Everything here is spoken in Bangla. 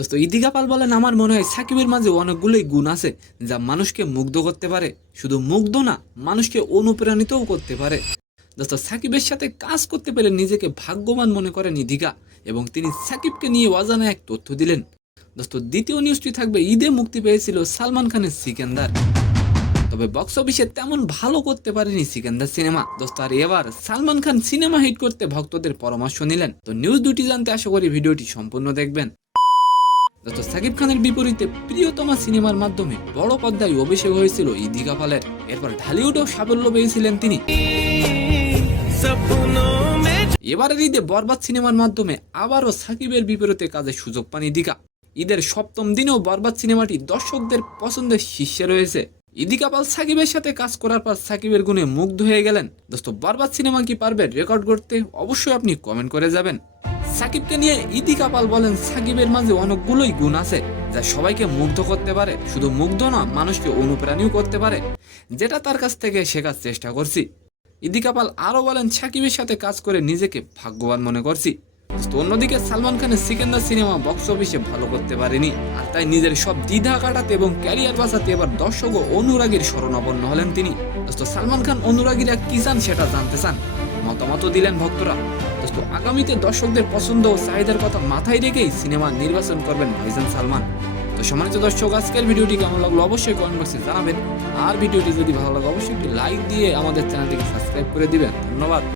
দোস্ত ইদিকা পাল বলেন, আমার মনে হয় সাকিবের মাঝে অনেকগুলোই গুণ আছে যা মানুষকে মুগ্ধ করতে পারে। শুধু মুগ্ধ না, মানুষকে অনুপ্রাণিতও করতে পারে। দোস্ত সাকিবের সাথে কাজ করতে পেরে নিজেকে ভাগ্যবান মনে করেন ইদিকা, এবং তিনি সাকিবকে নিয়ে অজানা এক তথ্য দিলেন। দোস্ত দ্বিতীয় নিউজটি থাকবে, ঈদে মুক্তি পেয়েছিল সালমান খানের সিকান্দার, তবে বক্স অফিসে তেমন ভালো করতে পারেনি সিকান্দার সিনেমা। দোস্ত আর এবার সালমান খান সিনেমা হিট করতে ভক্তদের পরামর্শ নিলেন। তো নিউজ দুটি জানতে আশা করি ভিডিওটি সম্পূর্ণ দেখবেন। দোস্ত সাকিব খানের বিপরীতে প্রিয়তমা সিনেমার মাধ্যমে বড় পর্দায় অভিষেক হয়েছিল ইদিকা পালের। এরপর ঢালিউডেও সাফল্য পেয়েছিলেন তিনি। এবারের ঈদে বরবাদ সিনেমার মাধ্যমে আবারও সাকিবের বিপরীতে কাজের সুযোগ পান ইদিকা। ঈদের সপ্তম দিনেও বরবাদ সিনেমাটি দর্শকদের পছন্দের শীর্ষে রয়েছে। ইদিকা পাল সাকিবের সাথে কাজ করার পর সাকিবের গুণে মুগ্ধ হয়ে গেলেন। দোস্ত বরবাদ সিনেমা কি পারবে রেকর্ড করতে? অবশ্যই আপনি কমেন্ট করে যাবেন। সাকিবকে নিয়ে ইদিকা পাল বলেন, সাকিবের মাঝে অনেকগুলোই গুণ আছে যা সবাইকে মুগ্ধ করতে পারে। শুধু মুগ্ধ না, মানুষকে অনুপ্রাণীও করতে পারে, যেটা তার কাছ থেকে শেখার চেষ্টা করছি। ইদিকা পাল আরও বলেন, সাকিবের সাথে কাজ করে নিজেকে ভাগ্যবান মনে করছি। অন্যদিকে সালমান খানের সিকান্দার সিনেমা বক্স অফিসে ভালো করতে পারেনি, আর তাই নিজের সব দ্বিধা কাটাতে এবং ক্যারিয়ার বাঁচাতে এবার দর্শক ও অনুরাগীর শরণাপন্ন হলেন তিনি। সালমান খান অনুরাগীরা কি চান সেটা জানতে চান, মতামত দিলেন ভক্তরা। আগামীতে দর্শকদের পছন্দ ও চাহিদার কথা মাথায় রেখেই সিনেমা নির্বাচন করবেন ভাইজান সালমান। তো সম্মানিত দর্শক, আজকের ভিডিওটি কেমন লাগলো অবশ্যই কমেন্ট বক্সে জানাবেন। আর ভিডিওটি যদি ভালো লাগে অবশ্যই একটি লাইক দিয়ে আমাদের চ্যানেলটিকে সাবস্ক্রাইব করে দিবেন। ধন্যবাদ।